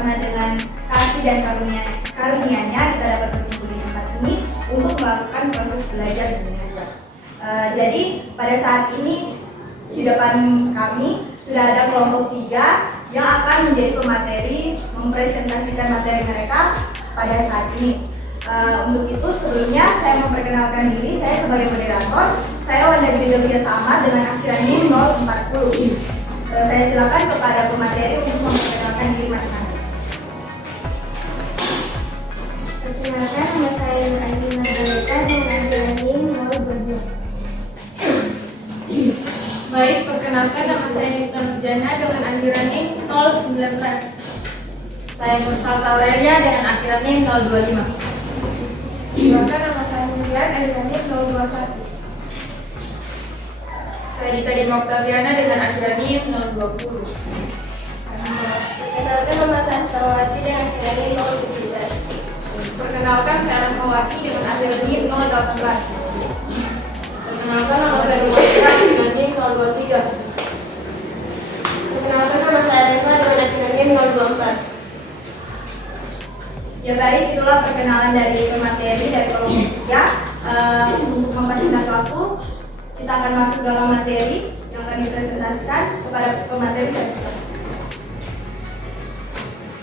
karena dengan kasih dan karunia-Nya kita dapat berkumpul di tempat ini untuk melakukan proses belajar dan mengajar. Jadi pada saat ini di depan kami sudah ada kelompok 3 yang akan menjadi pemateri mempresentasikan materi mereka pada saat ini. Untuk itu sebelumnya saya memperkenalkan diri, saya sebagai moderator. Saya Wanda Widya Sama dengan akhiran NIM 040. Saya silakan kepada pemateri untuk memperkenalkan diri masing-masing. Perkenalkan, nama saya Nur Aini Margareta dengan akhiran NIM 022. Baik, perkenalkan nama saya Nita Nurjana dengan akhiran NIM 019. Saya Mursal Aurelia dengan akhiran NIM 025. Perkenalkan, nama saya Murian akhiran NIM 021. Saya Dita Dima Oktaviana dengan akhiran NIM 020. Perkenalkan, nama saya Sawati dengan akhiran NIM 017. Perkenalkan, saya Rahmawati dengan akhiran NIM 018. Perkenalkan, nama saya Dita dengan NIM 023. Perkenalkan, nama saya Reva dengan akhiran NIM 024. Ya baik, itulah perkenalan dari pemateri dari kelompok 3. Untuk mempersingkat waktu, kita akan masuk dalam materi yang akan dipresentasikan kepada pemateri saya.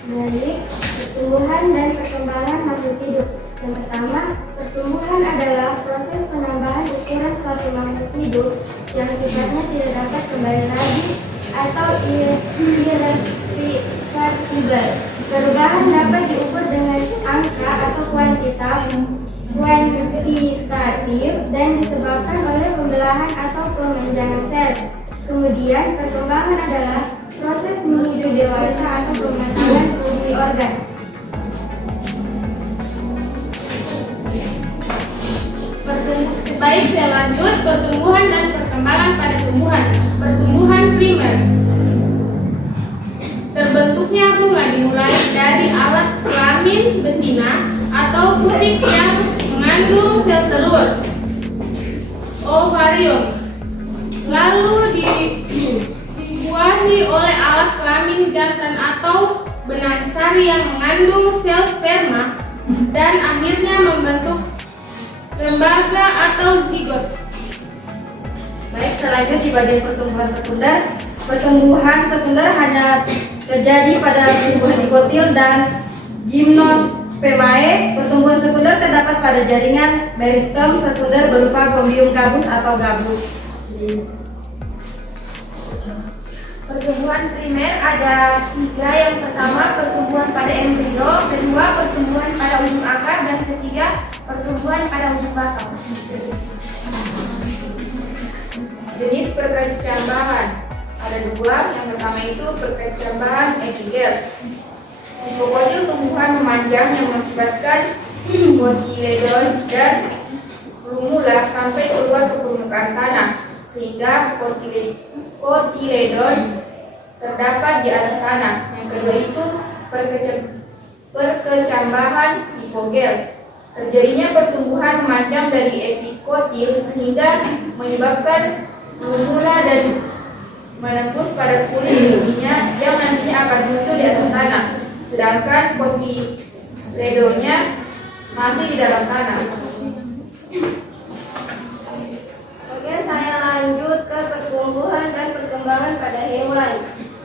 Baik, pertumbuhan dan perkembangan makhluk hidup. Yang pertama, pertumbuhan adalah proses penambahan ukuran suatu makhluk hidup yang sifatnya tidak dapat kembali lagi atau irreversibel. Perubahan dapat diukur dengan angka atau kuantitatif dan disebabkan oleh pembelahan atau pemanjangan sel. Kemudian, perkembangan adalah proses menuju dewasa atau pematangan fungsi organ. Baik, saya lanjut. Pertumbuhan dan perkembangan pada tumbuhan. Pertumbuhan primer. Terbentuknya bunga dimulai dari alat kelamin betina atau putik yang mengandung sel telur, ovarium, lalu dibuahi oleh alat kelamin jantan atau benang sari yang mengandung sel sperma dan akhirnya membentuk lembaga atau zigot. Baik, selanjutnya di bagian pertumbuhan sekunder. Pertumbuhan sekunder hanya terjadi pada tumbuhan dikotil dan gymnospermae. Pertumbuhan sekunder terdapat pada jaringan meristem sekunder berupa gombium gabus atau gabus. Pertumbuhan primer ada 3. Yang pertama, pertumbuhan pada embrio. Kedua, pertumbuhan pada ujung akar. Dan ketiga, pertumbuhan pada ujung batang. Jenis perkecambahan ada 2. Yang pertama itu perkecambahan epigel. Krokodil tumbuhan memanjang yang mengakibatkan kotiledon dan lumula sampai keluar ke permukaan tanah sehingga kotiledon terdapat di atas tanah. Yang kedua itu perkecambahan hipogel. Terjadinya pertumbuhan memanjang dari epikotil sehingga menyebabkan lumula dan menembus pada kulit giginya yang nantinya akan muncul di atas tanah, sedangkan kotiledonnya masih di dalam tanah. Oke, saya lanjut ke pertumbuhan dan perkembangan pada hewan.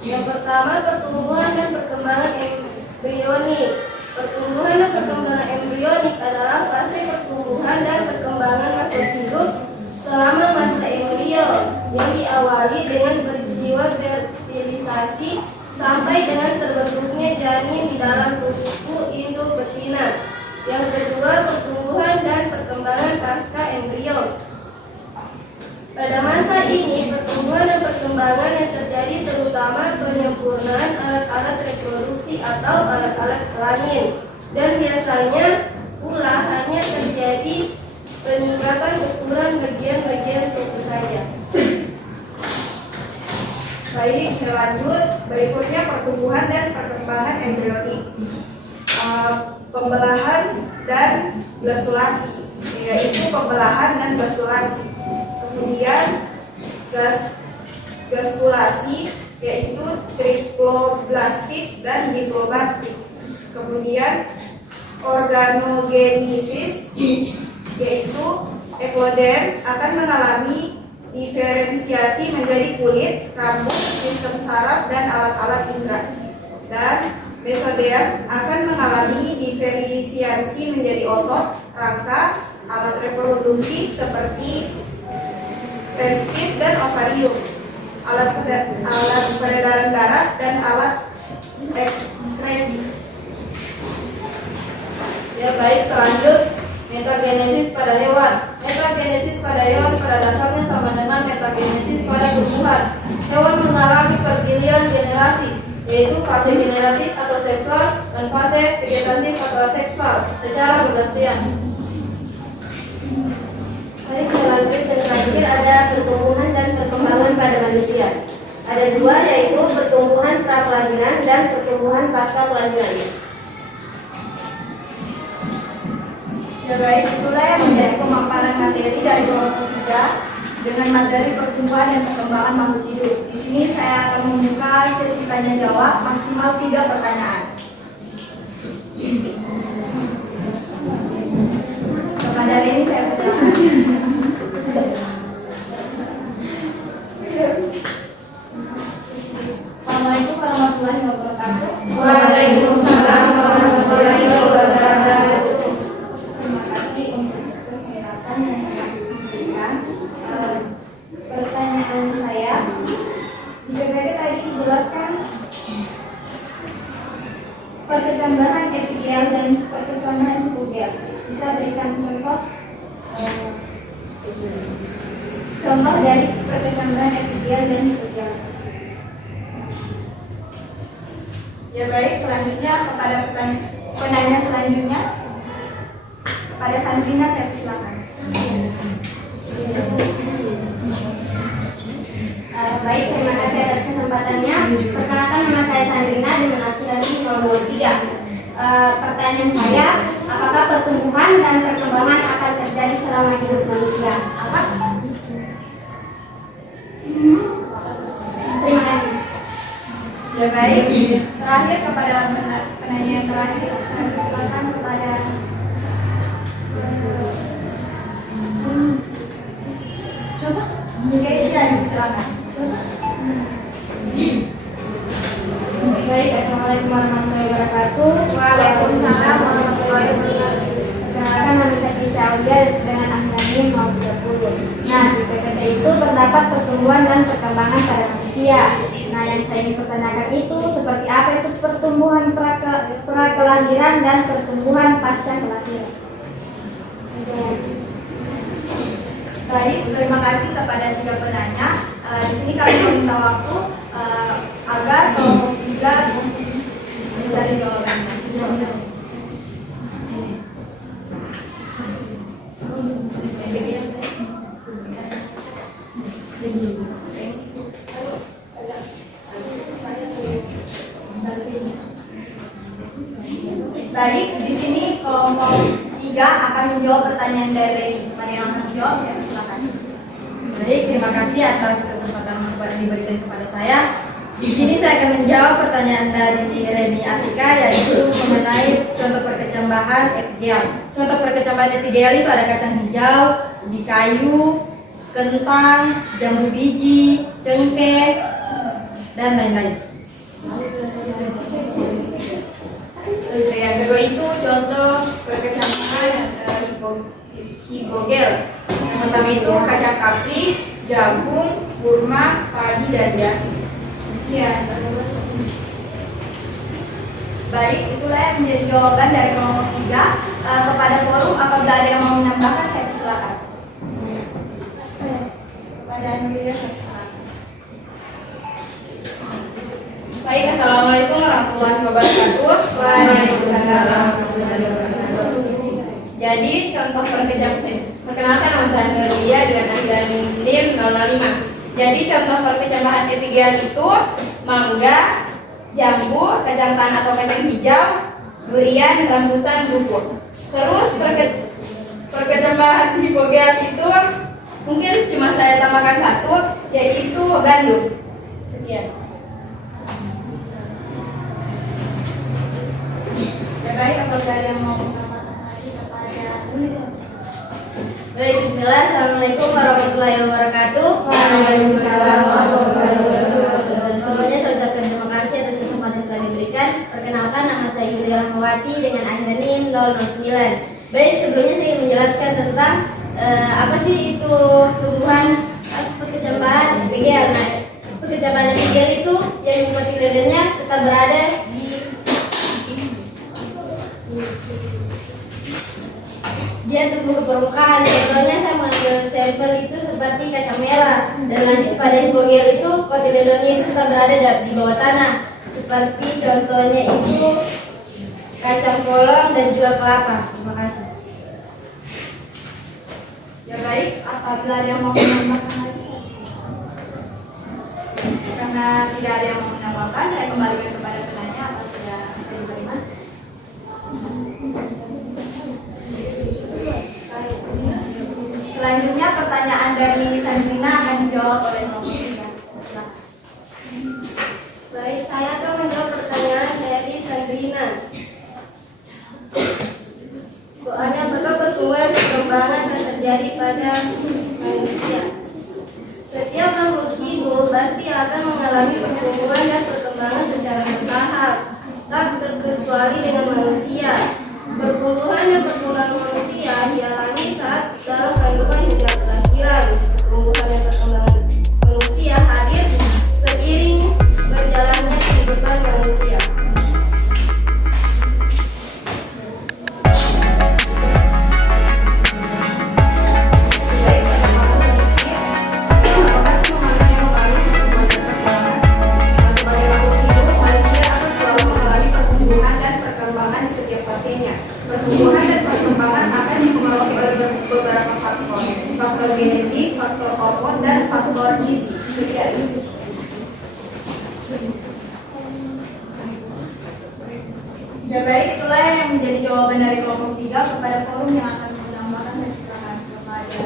Yang pertama, pertumbuhan dan perkembangan embrionik. Pertumbuhan dan perkembangan embrionik adalah fase pertumbuhan dan perkembangan makhluk hidup selama masa embrio yang diawali dengan peristiwa fertilisasi sampai dengan terbentuknya janin di dalam tubuh induk betina. Yang kedua, pertumbuhan dan perkembangan pasca embrio. Pada masa ini, pertumbuhan dan perkembangan yang terjadi terutama penyempurnaan alat-alat reproduksi atau alat-alat kelamin, dan biasanya pula hanya terjadi peningkatan ukuran bagian-bagian tubuh saja. Baik, selanjut berikutnya pertumbuhan dan perkembangan embrionik. Pembelahan dan gastulasi, yaitu pembelahan dan gastulasi. Kemudian gastulasi yaitu triploblastik dan diploblastik. Kemudian organogenesis, yaitu ekloderm akan mengalami diferensiasi menjadi kulit, rambut, sistem saraf, dan alat-alat indera. Dan mesoderm akan mengalami diferensiasi menjadi otot, rangka, alat reproduksi seperti testis dan ovarium, alat peredaran darah, dan alat ekskresi. Ya baik, selanjut metagenesis pada hewan. Metagenesis pada hewan pada dasarnya sama dengan metagenesis pada tumbuhan. Hewan mengalami pergiliran generasi, yaitu fase generatif atau seksual dan fase vegetatif atau aseksual secara bergantian. Baik, selanjut yang terakhir ada pertumbuhan dan perkembangan pada manusia. Ada dua, yaitu pertumbuhan prakelahiran dan pertumbuhan pasca kelahiran. Ya baik, itulah yang menjadi pemaparan materi dari kelompok 3 dengan materi pertumbuhan dan perkembangan makhluk hidup. Di sini saya akan membuka sesi tanya jawab maksimal 3 pertanyaan. Kepada Reni saya persilakan. Assalamualaikum warahmatullahi wabarakatuh. Waalaikumsalam warahmatullahi wabarakatuh. Terima kasih untuk kesempatan yang telah diberikan. Pertanyaan saya, di PPT tadi dijelaskan perkecambahan epigel dan perkecambahan hipogel. Bisa berikan contoh dari perkecambahan epigel dan hipogel? Ya baik, selanjutnya kepada penanya selanjutnya, kepada Sandrina saya persilakan. Baik, terima kasih atas kesempatannya. Perkenalkan, nama saya Sandrina dengan aku dari nomor 3. Pertanyaan saya, apakah pertumbuhan dan perkembangan akan terjadi selama hidup manusia? Terima kasih. Ya baik, terakhir kepada penanya yang terakhir, saya persilakan kepada Keisha, silakan. Baik, assalamualaikum warahmatullahi wabarakatuh. Waalaikumsalam warahmatullahi wabarakatuh. Perkenalkan, nama saya Kisha Aulia dengan akronim 030. Nah, di PPT itu terdapat pertumbuhan dan perkembangan pada manusia. Nah, yang saya ingin pertanyakan itu seperti apa itu pertumbuhan prakelahiran dan pertumbuhan pasca kelahiran. Baik, terima kasih kepada 3 penanya. Di sini kami meminta waktu agar kelompok 3 mencari jawabannya. Baik, di sini kelompok 3 akan menjawab pertanyaan dari kepada yang akan menjawab, saya persilakan. Baik, terima kasih atas kesempatan yang diberikan kepada saya. Di sini saya akan menjawab pertanyaan dari Reni Atika, yaitu mengenai contoh perkecambahan epigel. Contoh perkecambahan epigel itu ada kacang hijau, ubi kayu, kentang, jambu biji, cengkeh, dan lain-lain. Yang kedua itu contoh perkecambahan hipogel. Yang pertama itu kacang kapri, jagung, kurma, padi, dan jagung. Ya. Baik, itulah yang menjadi jawaban dari kelompok 3. Kepada forum, apabila ada yang mau menambahkan, saya persilakan. Kepada Anulia, saya persilakan. Baik, assalamualaikum warahmatullahi wabarakatuh. Waalaikumsalam warahmatullahi wabarakatuh. Jadi, contoh perkecambahan, perkenalkan nama saya Anulia dengan NIM 005. Jadi, contoh perkecambahan epigel itu mangga, jambu, kacang tanah atau kacang hijau, durian, rambutan, duku. Terus perkecambahan hipogel itu mungkin cuma saya tambahkan 1, yaitu gandum. Sekian. dari yang mau menambahkan lagi kepada tulis? Baik, bismillah. Assalamualaikum warahmatullahi wabarakatuh. Waalaikumsalam warahmatullahi wabarakatuh. Sebelumnya saya ucapkan terima kasih atas kesempatan yang telah diberikan. Perkenalkan, nama saya Yulia Rahmawati dengan akhir NIM 009. Baik, sebelumnya saya ingin menjelaskan tentang apa sih itu tumbuhan perkecambahan EPGL. Nah, perkecambahan EPGL itu yang kotiledonnya tetap berada di dia tumbuh ke permukaan. Contohnya saya mengambil sampel itu seperti kacang merah, dan lanjut pada hipogel itu kotiledonnya itu tetap berada di bawah tanah, seperti contohnya itu kacang polong dan juga kelapa. Terima kasih. Ya baik, apabila ada yang mau menambahkan lagi, karena tidak ada yang mau menambahkan, saya kembalikan kepada penanya. Apa sudah bisa diterima? Selanjutnya pertanyaan dari Sandrina akan dijawab oleh kelompok 3. Baik, saya akan menjawab pertanyaan dari Sandrina. Soalnya, apakah pertumbuhan perkembangan akan terjadi pada manusia? Setiap makhluk hidup pasti akan mengalami pertumbuhan dan perkembangan secara bertahap, tak terkecuali dengan manusia. Pertumbuhan dan perkembangan manusia dialami saat dalam kandungan hingga kelahiran. Pertumbuhan dan perkembangan manusia hadir seiring berjalannya kehidupan manusia. Pertumbuhan dan perkembangan akan dipengaruhi oleh beberapa faktor, faktor genetik, faktor hormon, dan faktor gizi. Sekian. Ya baik, itulah yang menjadi jawaban dari kelompok 3 kepada forum yang akan menambahkan. Dan silakan kepada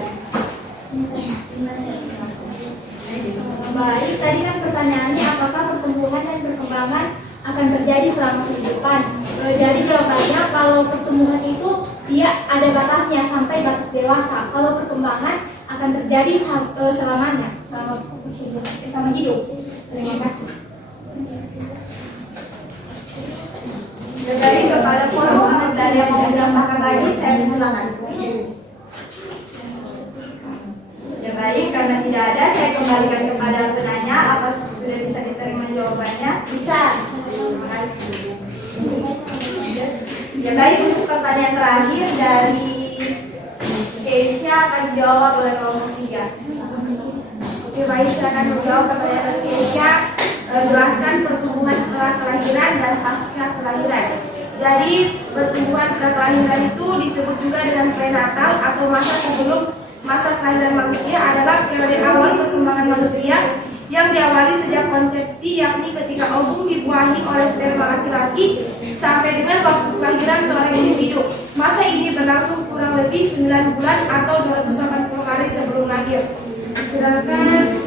Baik, tadi kan pertanyaannya apakah pertumbuhan dan perkembangan akan terjadi selama kehidupan. Dari jawabannya, kalau pertumbuhan itu dia ada batasnya sampai batas dewasa. Kalau perkembangan akan terjadi selamanya, selama hidup. Terima kasih. dari kepada forum apabila ada yang mau menambahkan lagi, saya silakan. Ya baik, karena tidak ada, saya kembalikan kepada penanya. Apa sudah bisa diterima jawabannya? Bisa. Terima kasih. Ya baik, untuk pertanyaan terakhir dari Keisha akan dijawab oleh kelompok 3. Oke, baik, saya akan menjawab pertanyaan dari Keisha. Jelaskan pertumbuhan setelah kelahiran dan pasca kelahiran. Jadi, pertumbuhan setelah kelahiran itu disebut juga dengan prenatal atau masa sebelum masa kelahiran manusia, adalah periode awal perkembangan manusia yang diawali sejak konsepsi, yakni ketika ovum dibuahi oleh sperma laki-laki sampai dengan waktu kelahiran seorang individu. Masa ini berlangsung kurang lebih 9 bulan atau 280 hari sebelum lahir. Sedangkan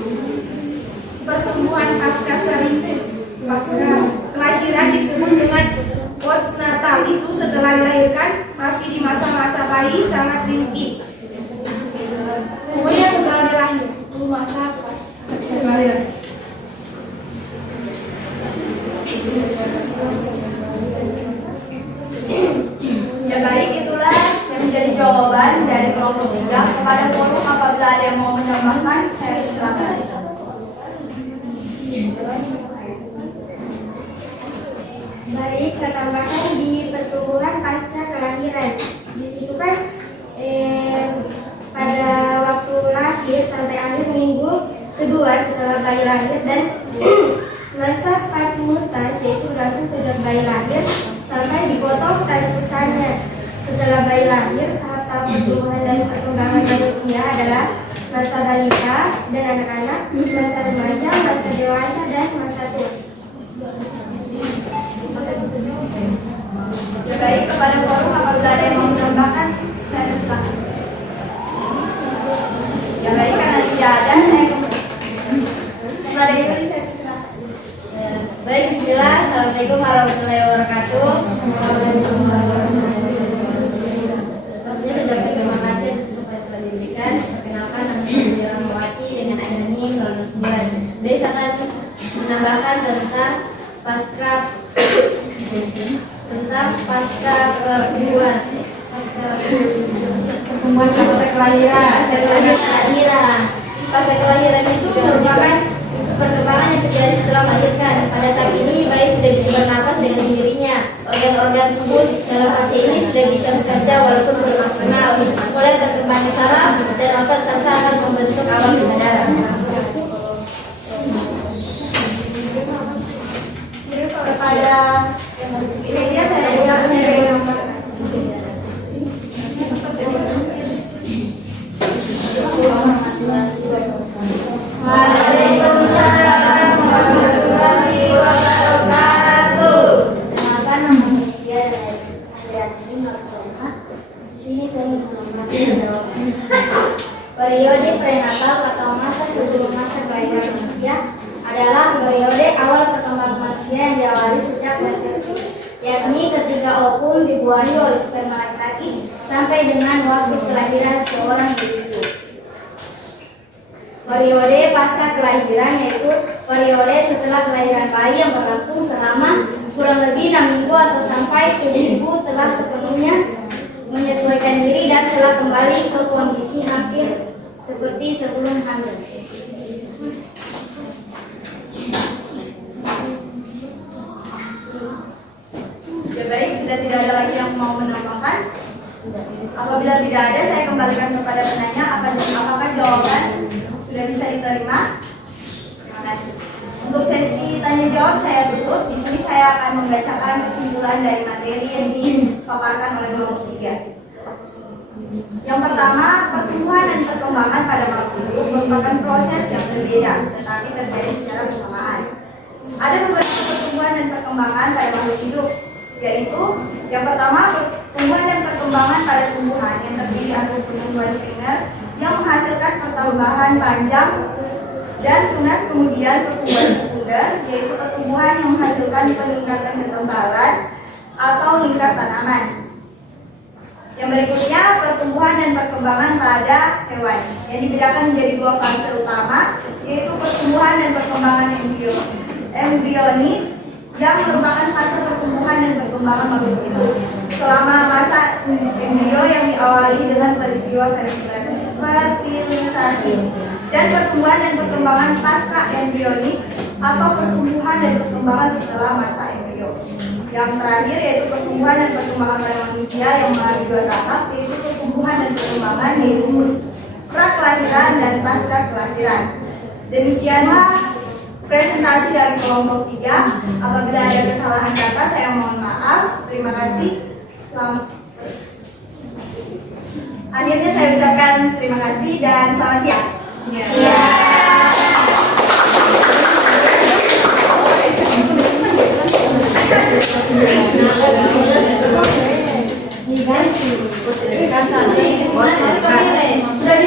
pertumbuhan pasca kelahiran disebut dengan postnatal. Itu setelah dilahirkan, masih di masa-masa bayi sangat ringkih. Pokoknya setelah dilahir, itu masa kelahiran. Ya baik, itulah yang menjadi jawaban dari kelompok 3. Kepada forum apabila ada yang mau menambahkan, saya silakan. Baik, saya tambahkan di pertumbuhan pasca kelahiran. Di situ kan pada waktu lahir sampai akhir minggu kedua setelah bayi lahir, dan masa patmutas, yaitu langsung sejak bayi lahir sampai dipotong tali pusarnya. Setelah bayi lahir, tahap-tahap pertumbuhan dan perkembangan manusia adalah masa balita dan anak-anak, masa remaja, masa dewasa, dan masa tua. Ya baik, kepada forum apabila ada yang mau menambahkan, saya silakan. Ya baik, karena tidak ada, saya kepada Yuri, saya silakan. Baik, bismillah. Assalamualaikum warahmatullahi wabarakatuh. menambahkan tentang pasca pertumbuhan pasca kelahiran. Pasca kelahiran itu merupakan perkembangan yang terjadi setelah melahirkan. Pada tahap ini bayi sudah bisa bernapas dengan sendirinya. Organ-organ tubuh dalam fase ini sudah bisa bekerja walaupun belum maksimal. Mulai berkembangnya saraf dan otot serta akan membentuk awal kesadaran. Kepada media saya ulang dari nomor Waalaikumsalam warahmatullahi wabarakatuh. Perkenalkan, nama saya Andriani Martoma. Di sini saya mengenalkan periode prenatal atau masa sebelum masa kelahiran manusia adalah periode awal perkembangan manusia yang diawali sejak konsepsi, yakni ketika ovum dibuahi oleh sperma laki-laki sampai dengan waktu kelahiran seorang individu. Periode pasca kelahiran yaitu periode setelah kelahiran bayi yang berlangsung selama kurang lebih 6 minggu atau sampai ibu telah sepenuhnya menyesuaikan diri dan telah kembali ke kondisi hampir seperti sebelum hamil. Ya baik, sudah tidak ada lagi yang mau menambahkan. Apabila tidak ada, saya kembalikan kepada penanya. Apakah jawaban sudah bisa diterima? Terima kasih. Untuk sesi tanya jawab saya tutup. Di sini saya akan membacakan kesimpulan dari materi yang dipaparkan oleh kelompok 3. Yang pertama, pertumbuhan dan perkembangan pada makhluk hidup merupakan proses yang berbeda, tetapi terjadi secara bersamaan. Ada beberapa pertumbuhan dan perkembangan pada makhluk hidup, yaitu yang pertama, pertumbuhan dan perkembangan pada tumbuhan yang terdiri atas pertumbuhan primer yang menghasilkan pertambahan panjang dan tunas, kemudian pertumbuhan sekunder, yaitu pertumbuhan yang menghasilkan peningkatan ketebalan atau lingkar tanaman. Yang berikutnya, pertumbuhan dan perkembangan pada hewan yang dibedakan menjadi 2 fase utama, yaitu pertumbuhan dan perkembangan embrionik yang merupakan fase pertumbuhan dan perkembangan makhluk hidup selama masa embrio yang diawali dengan peristiwa fertilisasi, dan pertumbuhan dan perkembangan pasca embrionik atau pertumbuhan dan perkembangan setelah masa embrio. Yang terakhir yaitu pertumbuhan dan perkembangan pada manusia yang melalui 2 tahap, yaitu pertumbuhan dan perkembangan yaitu pra kelahiran dan pasca kelahiran. Demikianlah presentasi dari kelompok 3. Apabila ada kesalahan kata, saya mohon maaf. Terima kasih. Akhirnya saya ucapkan terima kasih dan selamat siang. Sudah